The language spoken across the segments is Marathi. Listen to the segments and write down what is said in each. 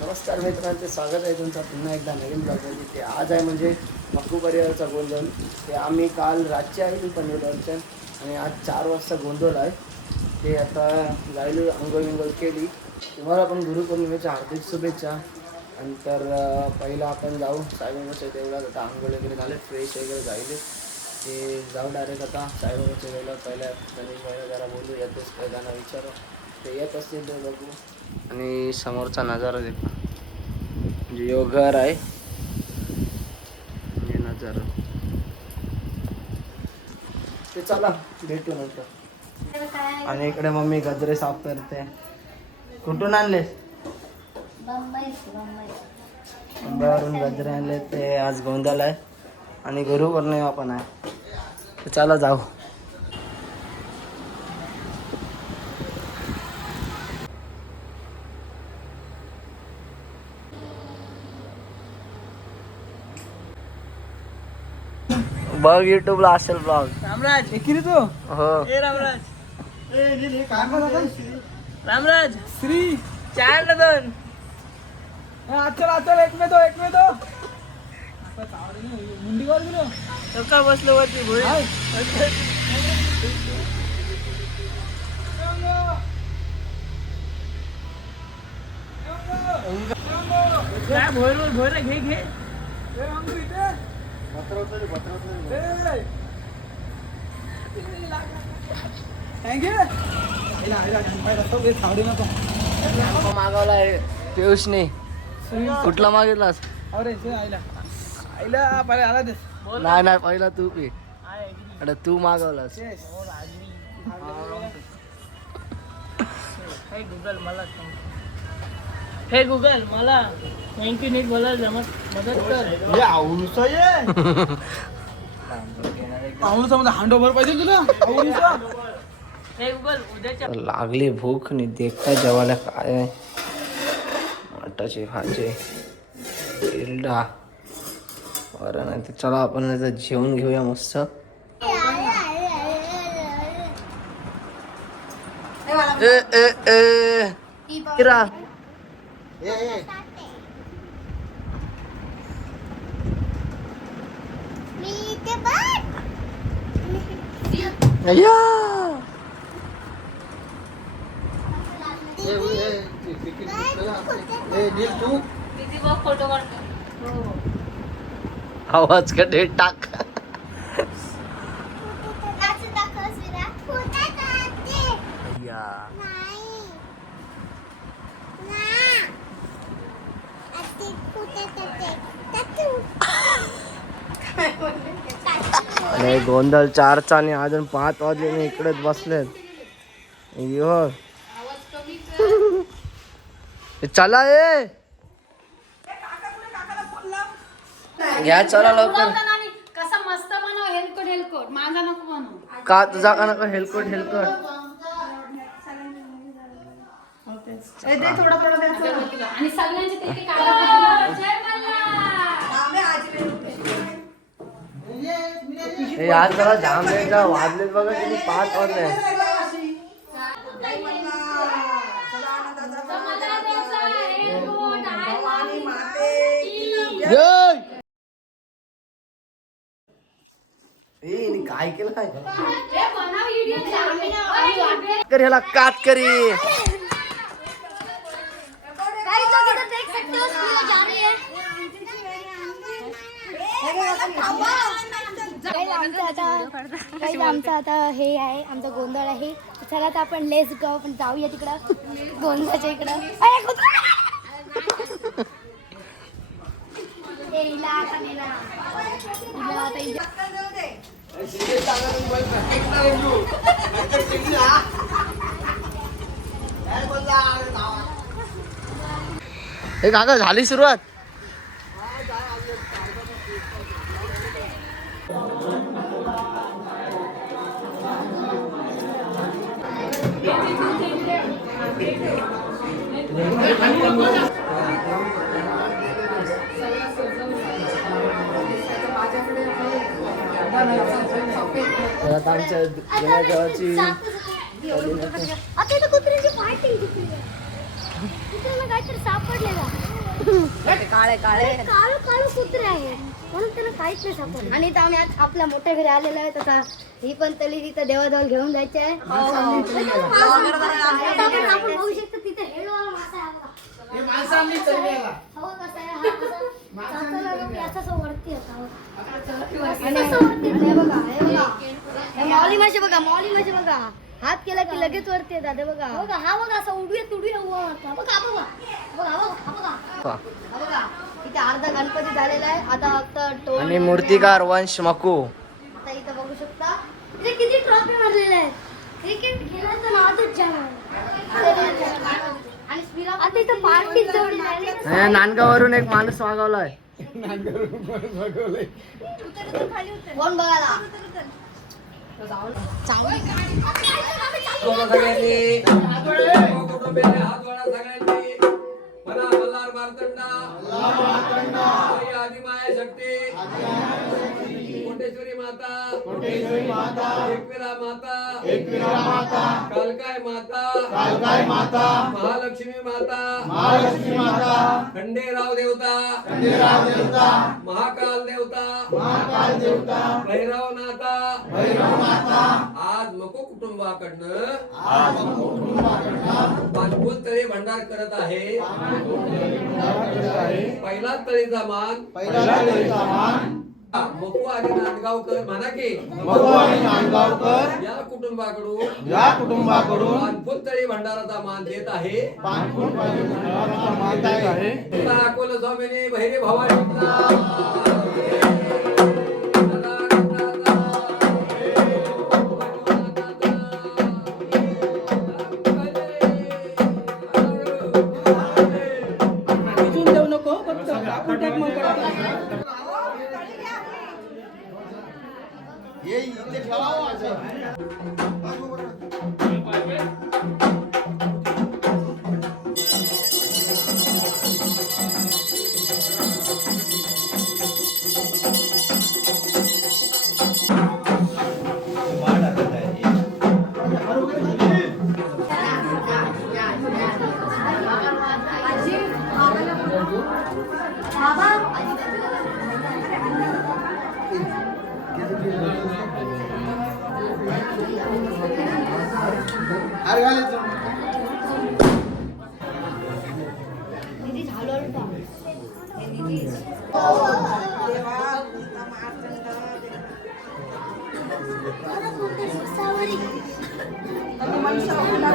नमस्कार मित्रांचे स्वागत आहे तुमचा पुन्हा एकदा नवीन ब्लॉगमध्ये. ते आज आहे म्हणजे मक्कू परिवारचा गोंधळ. ते आम्ही काल रातचे आहे पनवेलवरच्या आणि आज चार वाजता गोंधळ आहे. ते आता जायलो अंघोळ विंगोळ केली. तुम्हाला पण गुरुपौर्णिमेच्या हार्दिक शुभेच्छा. नंतर पहिला आपण जाऊ साईबाबाच्या देवळात. आता आंघोळ वगैरे झाले फ्रेश वगैरे जायले ते जाऊ डायरेक्ट आता साईबाबाच्या देवळात. पहिल्या गणेश भाईला जरा बोलू या दिवस त्यांना विचारू. बघू आणि समोरचा नजारा देखो. म्हणजे यो घर आहे. हे नजारा. ते चला भेटू नंतर. आणि इकडे मम्मी गजरे साफ करते. कुठून आणले मुंबईवरून गजरे आणले ते आज गोंधळ आहे. आणि गुरुपौर्णिमा पण आहे. तर चला जाऊ. बघ युट्यूबला असेल ब्लॉग रामराज एकिरी तू? हो. ए रामराज. रामराज श्री. चार ना दोन. चल चल एक में दो एक में दो मुंडी वर गेलो बसलो वरती भोई काय भोर भोर घे घे. मागवलाय पियुषने. कुठला मागितलास? अरे आईला आईला पहिले आला ते नाही नाही पहिला तू पी. अरे तू मागवलास. गुगल मला हे गुगल मला थँक्यू नीट बोला जमत मदत कर. मध्ये हांडोभर पाहिजे तुला? आवडीचा हे गुगल उद्याच्या लागली भूक आणि देखता जेवायला काय? आहे मटाची भाजी इरडा बरं नाही तर चला आपण आता जेवण घेऊया मस्त. ए ए ए. इरा. अय्या आवाज कडे टाक गोंधळ चारचा आणि अजून पाच वाजले मी इकडेच बसलेत. चला ए. घ्या चला लवकर. का तुझा का नको हेलकोट हेलकोट आणि सगळ्यांचे ते ते काढा. जय मल्हार. हे आज जरा जाम वेळ जा वाजलेत बघा किती पाच वाजले मला द्यायचा हेलकोट, आई ए, हिने काय केलं काय हे बनव idiot. आम्ही ना- आम्ही वाटले. कर ह्याला काट करी आमचं आता guys, आमचं आता हे आहे आमचा गोंधळ आहे. चला आता आपण लेस गाव आपण जाऊया तिकडं. गोंधळाच्या इकडं. अरे, कुत्रा! ए, हिला आता नेला. हिला आता इथे- हे काका झाली सुरुवात? काहीतरी सापडलेला काळे काळे काळू काळू कुत्रे आहे म्हणून त्याला काहीच नाही सापडलं आणि इथं आम्ही आज आपल्या मोठ्या घरी आलेलो आहे आता ही पण तली तिथं देवाजवळ घेऊन जायचे आहे आपण बघू शकतो तिथे हेडवाला मासा आहे बघा. हे माणसं आम्ही चढलेला. बघा हे बघा. हे मौली मासे बघा मौली मासे बघा. हात केला की लगेच वरती येतात हे बघा. बघा हा बघा असं उडूया तुडूया उभा होता बघा हा बघा. बघा बघा हा बघा. हा बघा इथे अर्धा गणपती झालेला आहे. आता फक्त टोल आणि मूर्तिकार वंश मकू. आता इथं बघू शकता. इथे किती ट्रॉफी मारलेल्या आहेत. क्रिकेट खेळायचं. आणि स्पिरा आता इथं पार्टी जवळ आहे नांदगावरून एक माणूस मागवलाय कोण बघायला? हात सगळ्यांनी. म्हणा मल्हार मार्तंडा. आदिमाया शक्ती. कोटेश्वरी माता. कोटेश्वरी माता. एकविरा माता. एकविरा माता. कालकाय माता. कालकाय माता. महालक्ष्मी माता. महालक्ष्मी माता. खंडेराव देवता. खंडेराव देवता. महाकाल देवता. महाकाल देवता. भैरव नाथा भैरव नाथा मको कुटुंबाकडनं. मको पाचपूत तळी भंडार करत आहे. पहिला तळीचा मान. पहिला मान. मकू आणि नांदगावकर म्हणा की. मधु आणि नांदगावकर. या कुटुंबाकडून या कुटुंबाकडून पानफुल तळी भंडाराचा मान देत आहे. पानफूट परिवाराचा मान देत आहे. अकोला स्वामीने बहिरे भवानीला हे इथे ठेवावं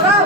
काय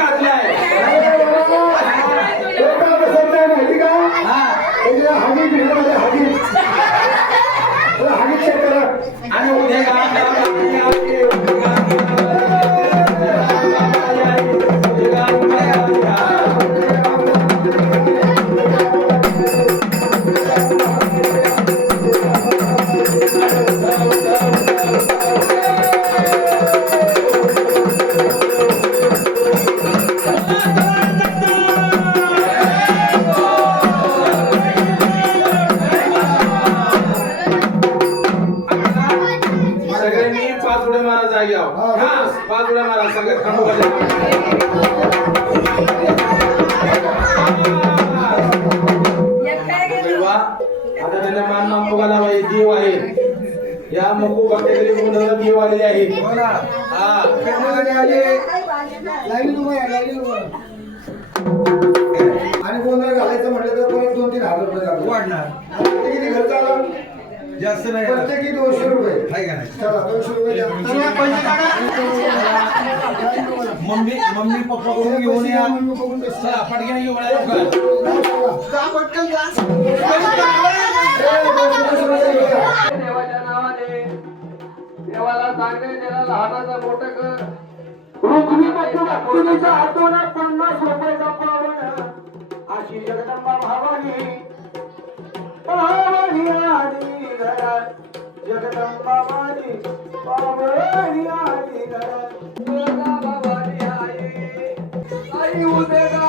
घातल्या. आहेत बस. पाच उड्या मारा सगळ्यात आता त्यांना मान मापू घालावा देव आहे. या मकू भक्ताकडे गुंडवर देव आलेले आहे आणि गोंधळ घालायचं म्हटलं तर दोन तीन हजार रुपये वाढणार. किती खर्च आला? जास्त नाही प्रत्येकी दोनशे रुपये आहे का नाही चला दोनशे रुपये द्या. मम्मी मम्मी पप्पा कडून घेऊन या मम्मी बघून. चला पटकन घेऊन या लवकर. जा पटकन जा. ए, दोनशे रुपये द्या. देवाच्या नावाने देवाला चांगले त्याला लहानाचा मोठं कर भक्तीच्या हातून पन्नास रुपयाचा पावन अशी जगदंबा भावानी आली जगदंबा माझी पावनी आई आई उदे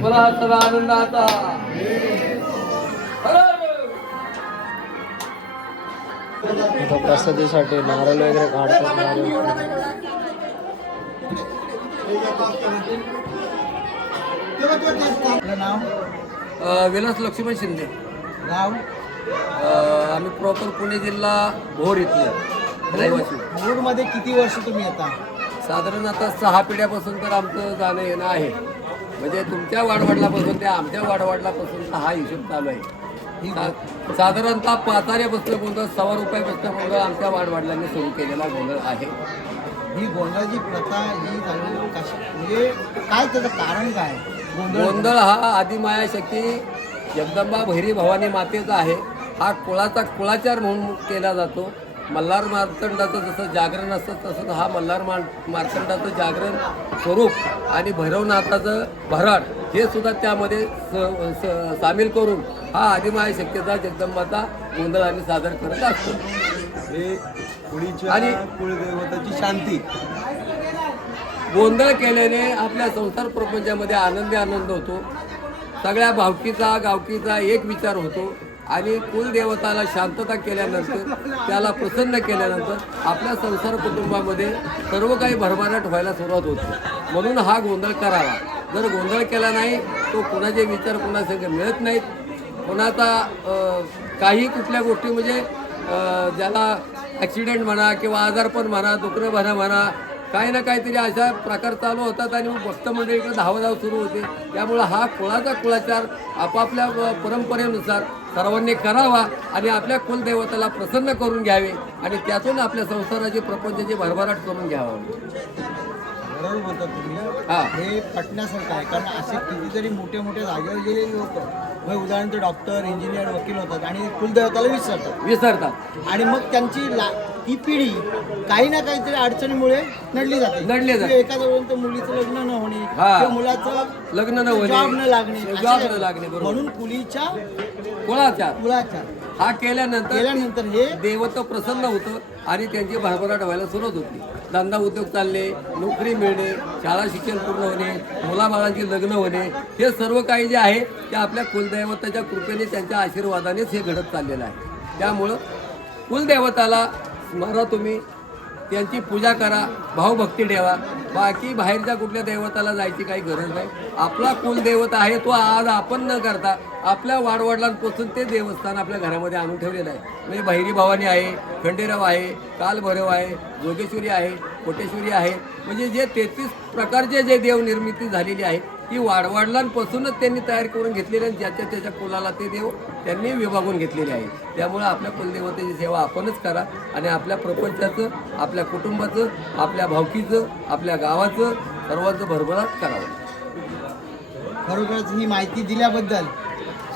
मला सगळा आनंद आता. प्रसादीसाठी नारळ वगैरे काढतात नारळ नाव? विलास लक्ष्मण शिंदे. गाव अ, आम्ही प्रॉपर पुणे जिल्हा भोर इथले. रहिवासी. मध्ये किती वर्ष तुम्ही येता? साधारण आता सहा पिढ्यापासून तर आमचं जाणं येणं आहे. म्हणजे तुमच्या वाडवडिलापासून ते आमच्या वाडवडिलापासून हा हिशोब चालू आहे. साधारणतः पाचाऱ्यापासून गोंधळ सव्वा रुपयापासून गोंधळ आमच्या वाडवडिलांनी सुरू केलेला गोंधळ आहे. ही गोंधळाची प्रथा ही झाली कशी म्हणजे काय त्याचं कारण काय? गोंधळ हा आदिमाया शक्ती जगदंबा भैरी भवानी मातेचा आहे. हा कुळाचा कुळाचार म्हणून केला जातो. मल्हार मार्तंडाचं जसं जागरण असतं तसंच हा मल्हार मार मार्तंडाचं जागरण स्वरूप आणि भैरवनाथाचं भराड हे सुद्धा त्यामध्ये स- स- सामील करून हा आदिमाया शक्तीचा जगदंबाचा गोंधळ आम्ही सादर करत असतो. हे कुळीच्या आणि- कुळदेवताची शांती? गोंधळ केल्याने आपल्या संसार प्रपंचामध्ये आनंदी आनंद होतो. सगळ्या भावकीचा गावकीचा एक विचार होतो. आणि कुलदेवताला शांतता केल्यानंतर त्याला प्रसन्न केल्यानंतर आपल्या संसार कुटुंबामध्ये सर्व काही भरभराट व्हायला सुरुवात होते. म्हणून हा गोंधळ करावा. जर गोंधळ केला नाही तो कुणाचे विचार कुणासंग मिळत नाहीत. कोणाचा काही कुठल्या गोष्टी म्हणजे ज्याला ॲक्सिडेंट म्हणा किंवा आजारपण म्हणा दुखणं म्हणा म्हणा काही ना काहीतरी अशा प्रकार चालू होतात आणि मग भक्त मंडळीकडे धावाधाव सुरू होते. त्यामुळं हा कुळाचा कुळाचार आपापल्या परंपरेनुसार सर्वांनी करावा आणि आपल्या कुलदैवताला प्रसन्न करून घ्यावे आणि त्यातून आपल्या संसाराची प्रपंचाची भरभराट करून घ्यावं. बरोबर म्हणतात तुम्ही. हा. हे पटण्यासारखं आहे. कारण असे कितीतरी मोठे मोठे जागेवर गेलेले लोक मग उदाहरण डॉक्टर इंजिनियर वकील होतात आणि कुलदेवताला विसरतात. विसरतात. आणि मग त्यांची ला ही पिढी काही ना काहीतरी अडचणीमुळे नडली जाते. नडली जाते. म्हणजे एखाद्या मुलीचं लग्न न होणे हा. किंवा मुलाचं लग्न न होणे जॉब न लागणे जॉब न लागणे बरोबर. म्हणून कुलीच्या कुळाचार. कुळाच्या हा केल्यानंतर केल्यानंतर हे देवत्व प्रसन्न होतं आणि त्यांची भरभराट व्हायला सुरुवात होती. धंदा उद्योग चालले नोकरी मिळणे शाळा शिक्षण पूर्ण होणे मुलाबाळांची लग्न होणे हे सर्व काही जे आहे ते आपल्या कुलदैवताच्या कृपेने त्यांच्या आशीर्वादानेच हे घडत चाललेलं आहे. त्यामुळं कुलदैवताला स्मरा तुम्ही. त्यांची पूजा करा भावभक्ती ठेवा. बाकी बाहेरच्या कुठल्या दैवताला जायची काही गरज नाही. आपला कुलदैवत आहे तो आज आपण न करता आपल्या वाडवडिलांपासून ते देवस्थान आपल्या घरामध्ये आणून ठेवलेलं आहे. म्हणजे बहिरी भवानी आहे खंडेराव आहे कालभैरव आहे जोगेश्वरी आहे कोटेश्वरी आहे. म्हणजे जे तेहतीस प्रकारचे जे देव निर्मिती झालेली आहे ती वाडवडिलांपासूनच त्यांनी तयार करून घेतलेली आणि ज्याच्या त्याच्या कुलाला ते देव त्यांनी विभागून घेतलेले आहे. त्यामुळे आपल्या कुलदेवतेची सेवा आपणच करा आणि आपल्या प्रपंचाचं आपल्या कुटुंबाचं आपल्या भावकीचं आपल्या गावाचं सर्वांचं भरभराट करावं. खरोखरच ही माहिती दिल्याबद्दल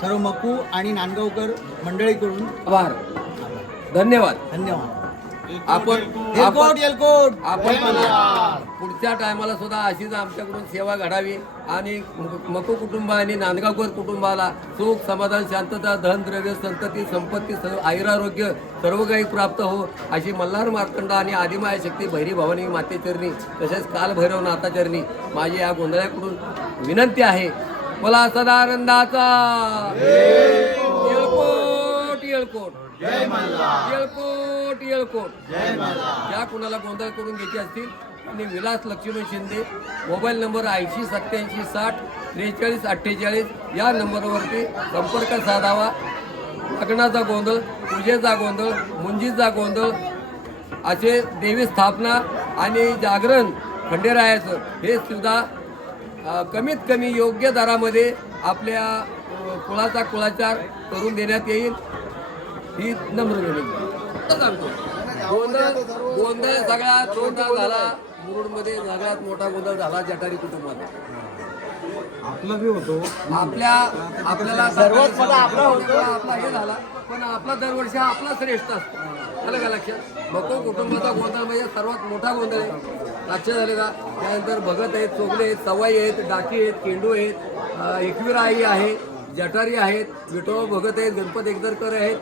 सर्व मकू आणि नांदगावकर मंडळीकडून आभार. धन्यवाद. धन्यवाद. आपण आपण पुढच्या टायमाला सुद्धा अशीच आमच्याकडून सेवा घडावी आणि मको कुटुंब आणि नांदगावकर कुटुंबाला सुख समाधान शांतता धन द्रव्य संतती संपत्ती सर्व आयुरारोग्य सर्व काही प्राप्त हो अशी मल्हार मार्तंड आणि आदिमाय शक्ती भैरी भवानी मातेचरणी तसेच कालभैरव नाथाचरणी माझी या गोंधळ्याकडून विनंती आहे. मला सदानंदाचा. येळकोट येळकोट. येळकोट येळकोट. ज्या कुणाला गोंधळ करून घ्यायचे असतील त्यांनी विलास लक्ष्मण शिंदे मोबाईल नंबर ऐंशी सत्याऐंशी साठ त्रेचाळीस अठ्ठेचाळीस या नंबरवरती संपर्क साधावा. लग्नाचा गोंधळ पूजेचा गोंधळ मुंजीचा गोंधळ असे देवी स्थापना आणि जागरण खंडेरायाचं हे सुद्धा कमीत कमी योग्य दरामध्ये आपल्या कुळाचा कुळाचार करून देण्यात येईल. ही नम्र विनंती सांगतो गोंधळ गोंधळ सगळ्यात मोठा झाला. मुरुडमध्ये सगळ्यात मोठा गोंधळ झाला जटारी कुटुंबाचा. आपला बी होतो. आपल्या आपल्याला सर्वात आपला होतो. आपला हे झाला. पण आपला दरवर्षी हा आपला श्रेष्ठ असतो. आलं का लक्षात? बको कुटुंबाचा गोंधळ म्हणजे सर्वात मोठा गोंधळ आहे. लक्षात झालं का? त्यानंतर भगत आहेत चोगले आहेत सवाई आहेत डाकी आहेत केंडू आहेत. एकवीर आई आहे. जटारी आहेत विठोबा भगत आहेत गणपत एकदरकर आहेत.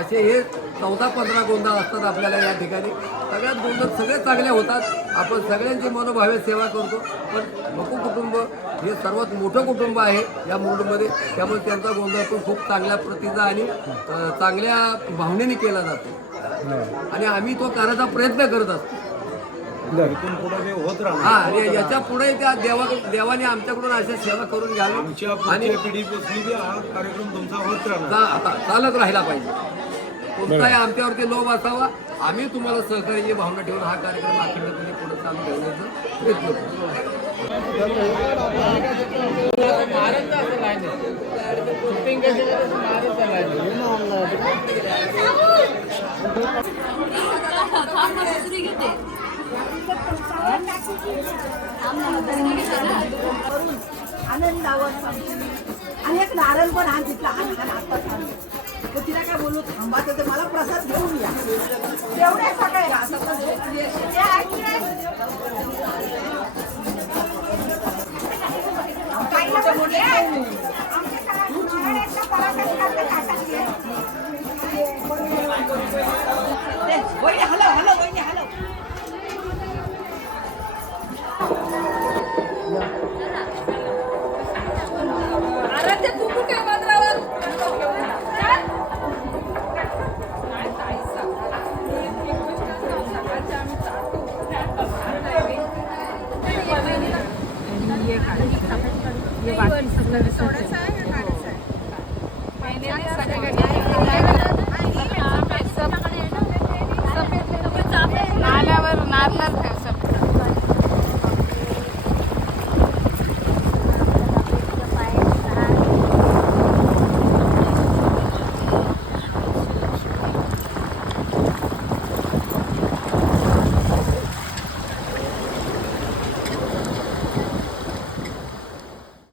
असे हे चौदा पंधरा गोंधळ असतात आपल्याला या ठिकाणी. सगळ्यात गोंधळ सगळे चांगले होतात. आपण सगळ्यांची मनोभावे सेवा करतो. पण मकू कुटुंब हे सर्वात मोठं कुटुंब आहे या मुरुडमध्ये त्यामुळे त्यांचा गोंधळ पण खूप चांगल्या प्रतीचा आणि चांगल्या भावनेने केला जातो. आणि आम्ही तो करायचा प्रयत्न करत असतो. हा आणि याच्यापुढे त्या देवा देवाने आमच्याकडून अशा सेवा करून घ्यावी. आणि कार्यक्रम तुमचा होत राहणार. चा- आता चालत राहिला पाहिजे. कोणताही आमच्यावरती लोभ असावा आम्ही तुम्हाला सहकार्याची भावना ठेवून हा कार्यक्रम अखंडपणे पुढे चालू ठेवण्याचा प्रयत्न करू. आनंदावर आणि एक नारळ पण आण तिथला आण आण तिला काय बोलू थांबा तर ते मला प्रसाद घेऊन या तेवढ्या सगळे हॅलो हॅलो